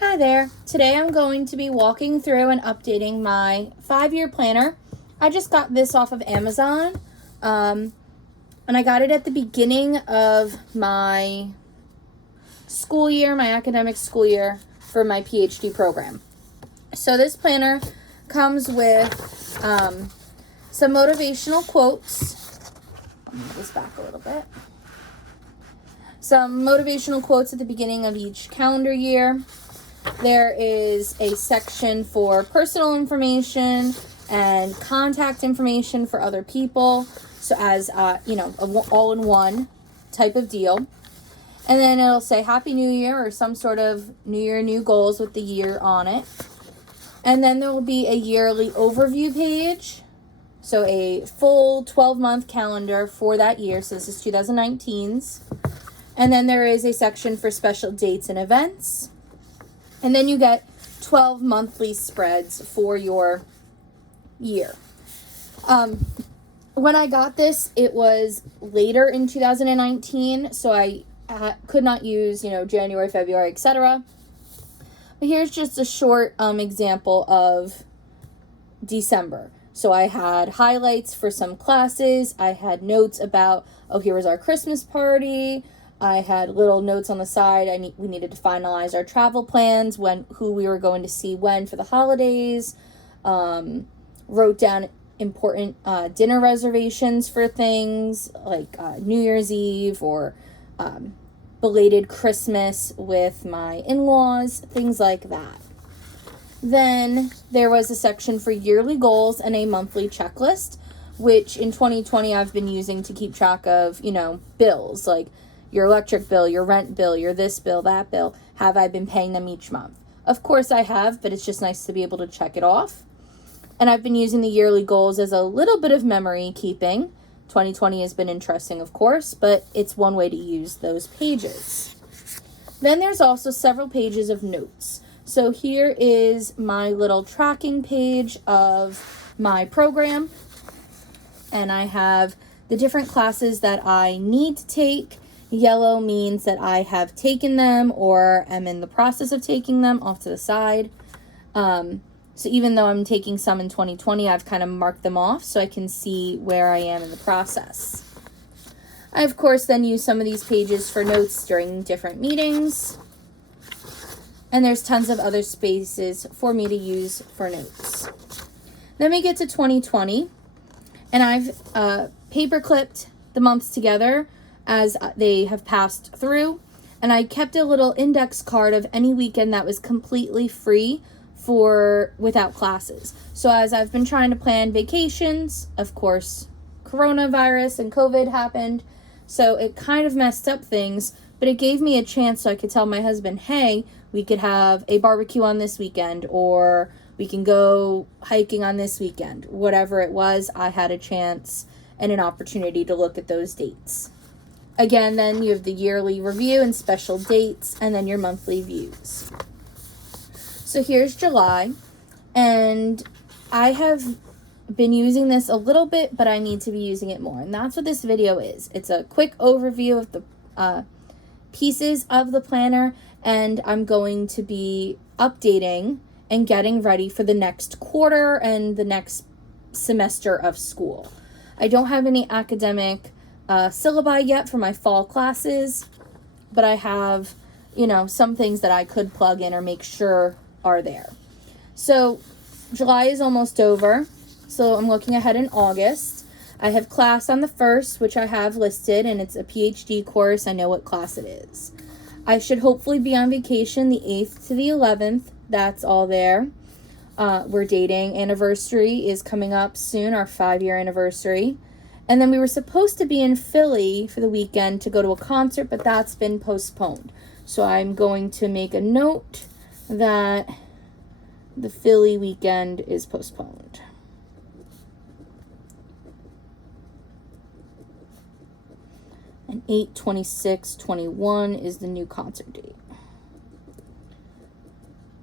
Hi there. Today I'm going to be walking through and updating my 5-year planner. I just got this off of Amazon, and I got it at the beginning of my school year, my academic school year for my PhD program. So this planner comes with some motivational quotes. I'll move this back a little bit. Some motivational quotes at the beginning of each calendar year. There is a section for personal information and contact information for other people. So as, all-in-one type of deal. And then it'll say Happy New Year or some sort of New Year, new goals with the year on it. And then there will be a yearly overview page. So a full 12-month calendar for that year. So this is 2019's. And then there is a section for special dates and events. And then you get 12 monthly spreads for your year. When I got this, it was later in 2019, so I could not use, January, February, etc. But here's just a short example of December. So I had highlights for some classes. I had notes about, here was our Christmas party. I had little notes on the side. We needed to finalize our travel plans, who we were going to see when for the holidays. Wrote down important dinner reservations for things like New Year's Eve or belated Christmas with my in-laws, things like that. Then there was a section for yearly goals and a monthly checklist, which in 2020 I've been using to keep track of, bills like your electric bill, your rent bill, your this bill, that bill. Have I been paying them each month? Of course I have, but it's just nice to be able to check it off. And I've been using the yearly goals as a little bit of memory keeping. 2020 has been interesting, of course, but it's one way to use those pages. Then there's also several pages of notes. So here is my little tracking page of my program. And I have the different classes that I need to take. Yellow means that I have taken them or am in the process of taking them off to the side. So even though I'm taking some in 2020, I've kind of marked them off so I can see where I am in the process. I, of course, then use some of these pages for notes during different meetings. And there's tons of other spaces for me to use for notes. Then we get to 2020, and I've paper clipped the months together as they have passed through, and I kept a little index card of any weekend that was completely free without classes. So as I've been trying to plan vacations, of course, coronavirus and COVID happened, so it kind of messed up things, but it gave me a chance so I could tell my husband, hey, we could have a barbecue on this weekend, or we can go hiking on this weekend. Whatever it was, I had a chance and an opportunity to look at those dates. Again, then you have the yearly review and special dates, and then your monthly views. So here's July, and I have been using this a little bit, but I need to be using it more, and that's what this video is. It's a quick overview of the pieces of the planner, and I'm going to be updating and getting ready for the next quarter and the next semester of school. I don't have any academic syllabi yet for my fall classes, but I have, some things that I could plug in or make sure are there. So July is almost over, so I'm looking ahead in August. I have class on the 1st, which I have listed, and it's a PhD course. I know what class it is. I should hopefully be on vacation the 8th to the 11th. That's all there. We're dating. Anniversary is coming up soon, our 5-year anniversary. And then we were supposed to be in Philly for the weekend to go to a concert, but that's been postponed. So I'm going to make a note that the Philly weekend is postponed. And 8/26/21 is the new concert date.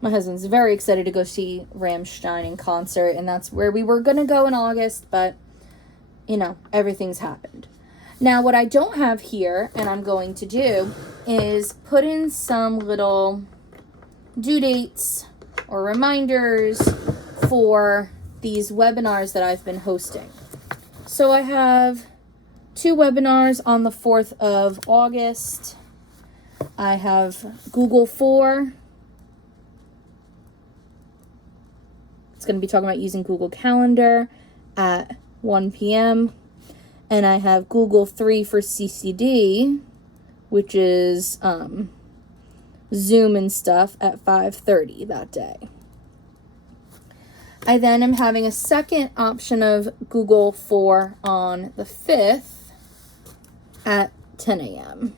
My husband's very excited to go see Rammstein in concert, and that's where we were going to go in August, but, everything's happened. Now, what I don't have here, and I'm going to do, is put in some little due dates or reminders for these webinars that I've been hosting. So I have 2 webinars on the 4th of August. I have Google 4. It's going to be talking about using Google Calendar at 1 p.m. And I have Google 3 for CCD, which is Zoom and stuff, at 5:30 that day. I then am having a second option of Google 4 on the 5th at 10 a.m.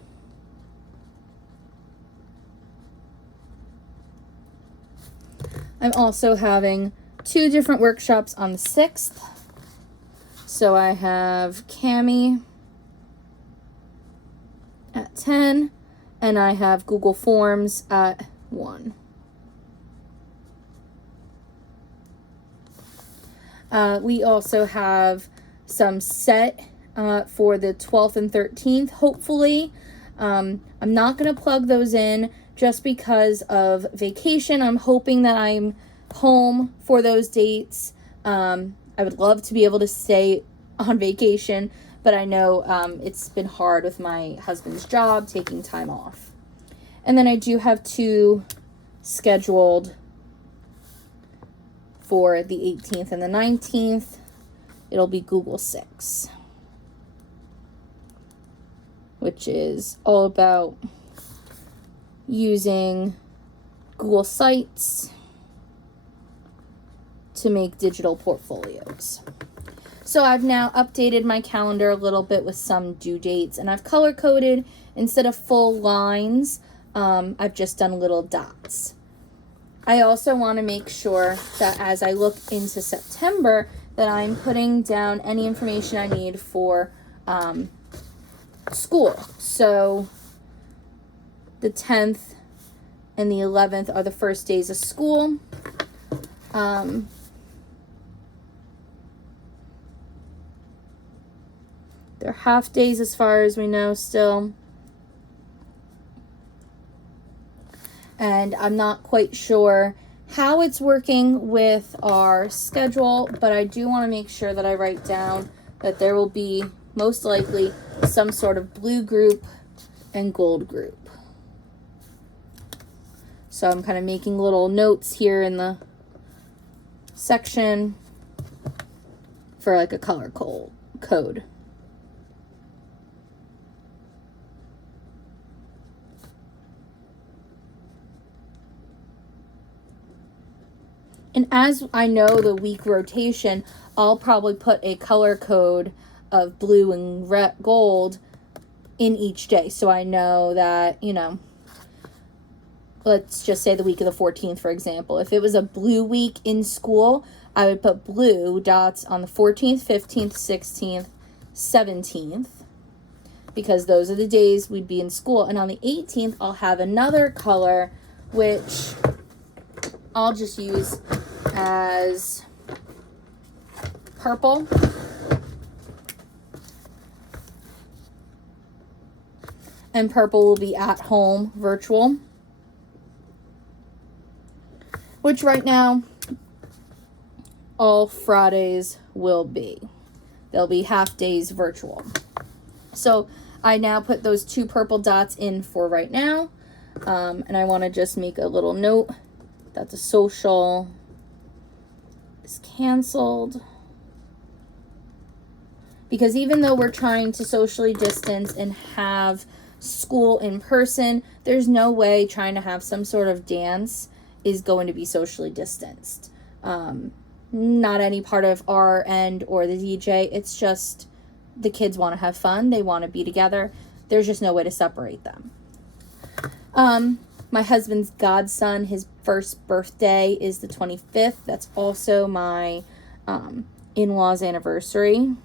I'm also having 2 different workshops on the 6th. So I have Cami at 10, and I have Google Forms at 1. We also have some set for the 12th and 13th, hopefully. I'm not going to plug those in just because of vacation. I'm hoping that I'm home for those dates. I would love to be able to stay on vacation, but I know it's been hard with my husband's job, taking time off. And then I do have 2 scheduled for the 18th and the 19th. It'll be Google 6, which is all about using Google Sites to make digital portfolios. So I've now updated my calendar a little bit with some due dates, and I've color coded instead of full lines. I've just done little dots. I also want to make sure that as I look into September, that I'm putting down any information I need for school. So the 10th and the 11th are the first days of school. They're half days as far as we know still. And I'm not quite sure how it's working with our schedule, but I do want to make sure that I write down that there will be most likely some sort of blue group and gold group. So I'm kind of making little notes here in the section for like a color code. And as I know the week rotation, I'll probably put a color code of blue and red, gold in each day. So I know that, let's just say the week of the 14th, for example. If it was a blue week in school, I would put blue dots on the 14th, 15th, 16th, 17th, because those are the days we'd be in school. And on the 18th, I'll have another color, which I'll just use as purple. And purple will be at home virtual, which right now all Fridays will be. They'll be half days virtual. So I now put those 2 purple dots in for right now. And I want to just make a little note that the social is canceled. Because even though we're trying to socially distance and have school in person, there's no way trying to have some sort of dance is going to be socially distanced. Not any part of our end or the DJ. It's just the kids want to have fun. They want to be together. There's just no way to separate them. My husband's godson, his first birthday is the 25th. That's also my in-laws' anniversary.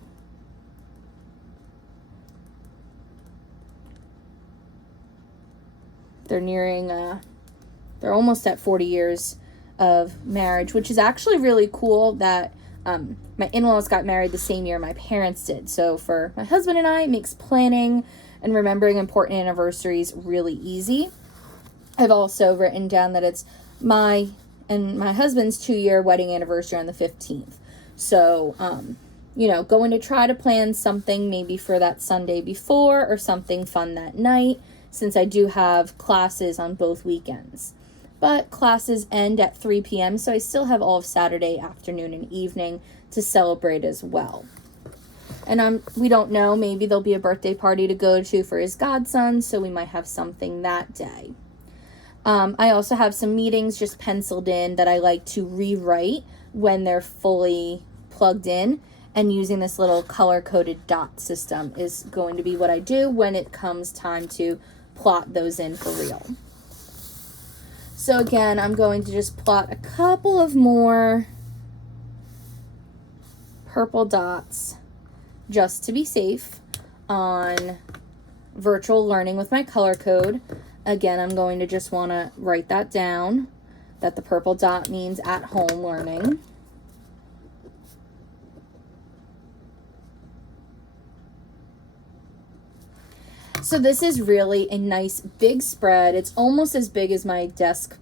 They're nearing, they're almost at 40 years of marriage, which is actually really cool that my in-laws got married the same year my parents did. So for my husband and I, it makes planning and remembering important anniversaries really easy. I've also written down that it's my and my husband's 2-year wedding anniversary on the 15th. So, going to try to plan something maybe for that Sunday before or something fun that night, since I do have classes on both weekends. But classes end at 3 p.m., so I still have all of Saturday afternoon and evening to celebrate as well. And we don't know, maybe there'll be a birthday party to go to for his godson, so we might have something that day. I also have some meetings just penciled in that I like to rewrite when they're fully plugged in, and using this little color-coded dot system is going to be what I do when it comes time to plot those in for real. So again, I'm going to just plot a couple of more purple dots just to be safe on virtual learning with my color code. Again, I'm going to just want to write that down, that the purple dot means at home learning. So this is really a nice big spread. It's almost as big as my desk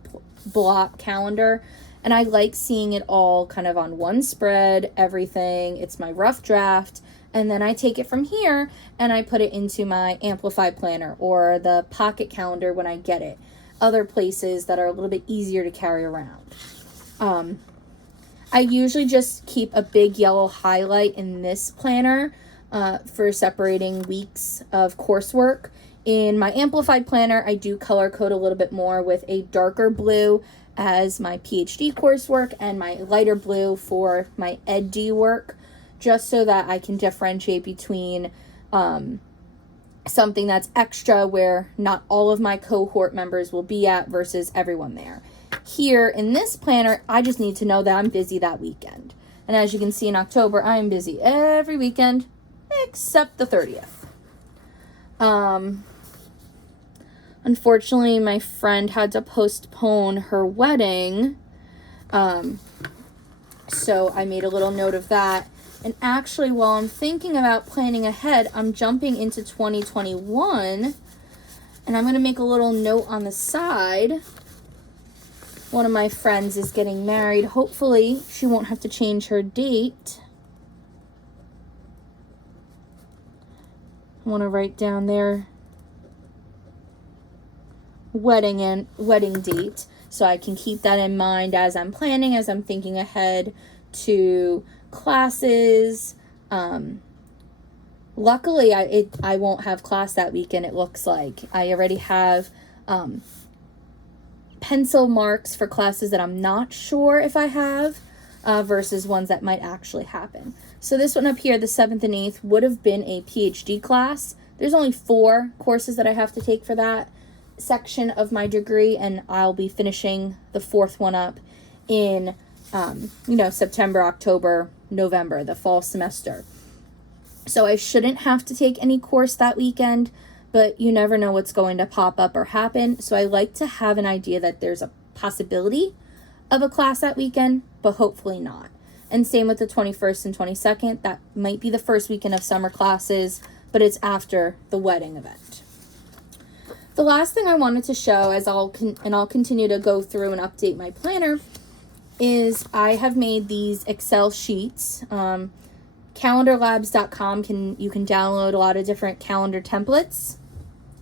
block calendar. And I like seeing it all kind of on one spread, everything. It's my rough draft. And then I take it from here and I put it into my Amplify planner or the pocket calendar when I get it. Other places that are a little bit easier to carry around. I usually just keep a big yellow highlight in this planner for separating weeks of coursework. In my Amplified planner, I do color code a little bit more with a darker blue as my PhD coursework and my lighter blue for my EdD work, just so that I can differentiate between something that's extra where not all of my cohort members will be at versus everyone there. Here in this planner, I just need to know that I'm busy that weekend. And as you can see in October, I'm busy every weekend except the 30th. Unfortunately, my friend had to postpone her wedding. So I made a little note of that. And actually, while I'm thinking about planning ahead, I'm jumping into 2021. And I'm going to make a little note on the side. One of my friends is getting married. Hopefully, she won't have to change her date. I want to write down their wedding date, so I can keep that in mind as I'm planning, as I'm thinking ahead to classes. Luckily, I won't have class that weekend. It looks like I already have pencil marks for classes that I'm not sure if I have versus ones that might actually happen. So this one up here, the 7th and 8th, would have been a PhD class. There's only 4 courses that I have to take for that section of my degree, and I'll be finishing the 4th one up in September, October, November, the fall semester. So I shouldn't have to take any course that weekend, but you never know what's going to pop up or happen. So I like to have an idea that there's a possibility of a class that weekend, but hopefully not. And same with the 21st and 22nd. That might be the first weekend of summer classes, but it's after the wedding event. The last thing I wanted to show, as I'll continue to go through and update my planner, is I have made these Excel sheets. Calendarlabs.com you can download a lot of different calendar templates.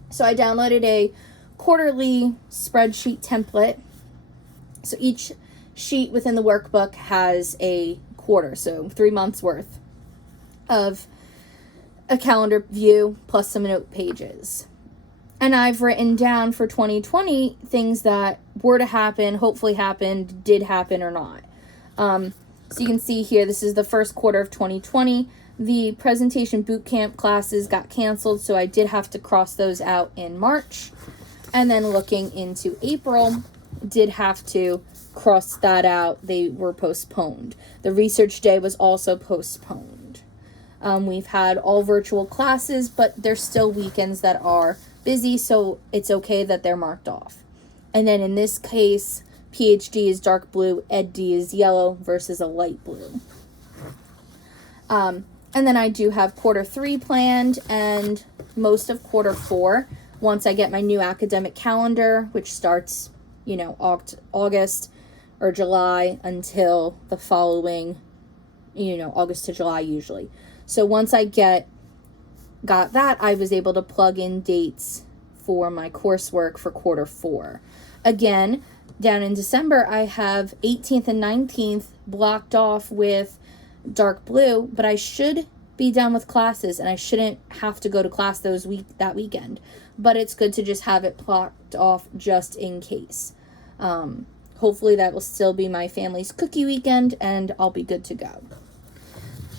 So I downloaded a quarterly spreadsheet template. So each sheet within the workbook has a quarter, so 3 months worth of a calendar view plus some note pages. And I've written down for 2020 things that were to happen, hopefully happened, did happen or not. So you can see here, this is the first quarter of 2020. The presentation bootcamp classes got canceled, so I did have to cross those out in March. And then looking into April, did have to cross that out. They were postponed. The research day was also postponed. We've had all virtual classes, but there's still weekends that are busy, so it's okay that they're marked off. And then in this case, PhD is dark blue, EdD is yellow versus a light blue. And then I do have quarter 3 planned and most of quarter 4. once I get my new academic calendar, which starts, you know, August or July until the following, you know, August to July usually. So once I got that, I was able to plug in dates for my coursework for quarter 4. Again, down in December, I have 18th and 19th blocked off with dark blue, but I should be done with classes and I shouldn't have to go to class that weekend. But it's good to just have it blocked off just in case. Hopefully that will still be my family's cookie weekend and I'll be good to go.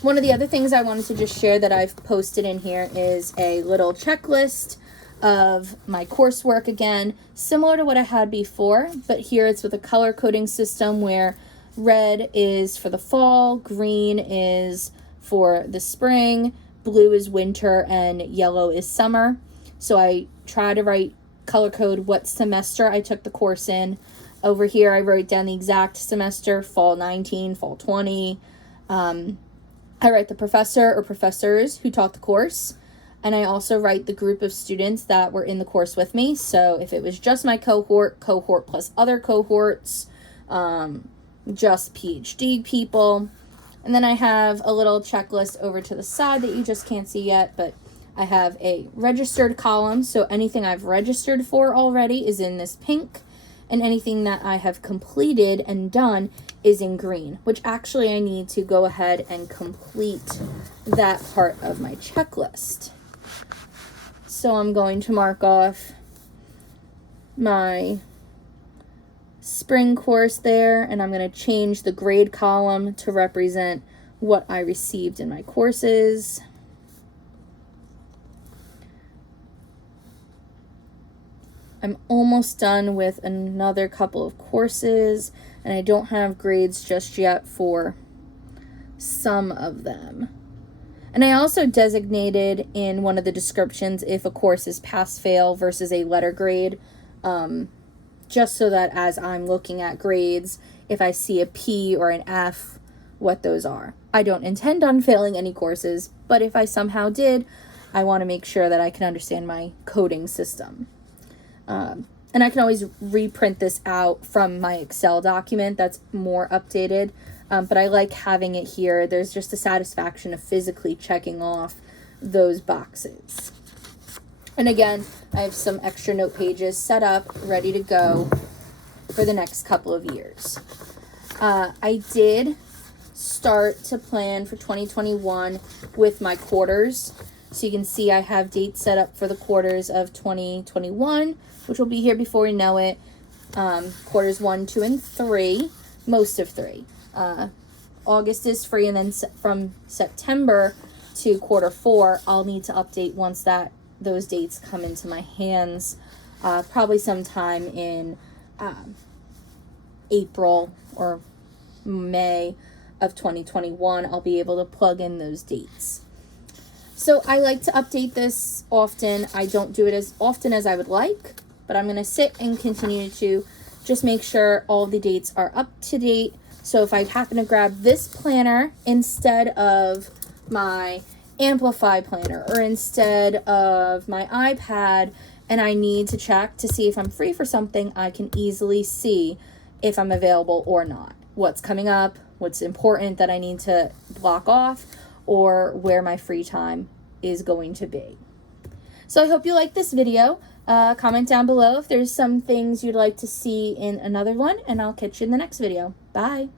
One of the other things I wanted to just share that I've posted in here is a little checklist of my coursework, again, similar to what I had before, but here it's with a color coding system where red is for the fall, green is for the spring, blue is winter, and yellow is summer. So I try to write color code what semester I took the course in. Over here I wrote down the exact semester, fall 19, fall 20. I write the professor or professors who taught the course, and I also write the group of students that were in the course with me. So if it was just my cohort plus other cohorts, just PhD people. And then I have a little checklist over to the side that you just can't see yet, but I have a registered column. So anything I've registered for already is in this pink, and anything that I have completed and done is in green, which actually I need to go ahead and complete that part of my checklist. So I'm going to mark off my spring course there, and I'm going to change the grade column to represent what I received in my courses. I'm almost done with another couple of courses, and I don't have grades just yet for some of them. And I also designated in one of the descriptions if a course is pass-fail versus a letter grade, just so that as I'm looking at grades, if I see a P or an F, what those are. I don't intend on failing any courses, but if I somehow did, I want to make sure that I can understand my coding system. And I can always reprint this out from my Excel document that's more updated, but I like having it here. There's just the satisfaction of physically checking off those boxes. And again, I have some extra note pages set up, ready to go for the next couple of years. I did start to plan for 2021 with my quarters. So you can see I have dates set up for the quarters of 2021, which will be here before we know it. Quarters 1, 2, and 3, most of 3. August is free, and then from September to quarter 4, I'll need to update once those dates come into my hands, probably sometime in April or May of 2021. I'll be able to plug in those dates. So I like to update this often. I don't do it as often as I would like, but I'm going to sit and continue to just make sure all of the dates are up to date. So if I happen to grab this planner instead of my Amplify planner or instead of my iPad, and I need to check to see if I'm free for something, I can easily see if I'm available or not, what's coming up, what's important that I need to block off, or where my free time is going to be. So I hope you like this video. Comment down below if there's some things you'd like to see in another one, and I'll catch you in the next video. Bye.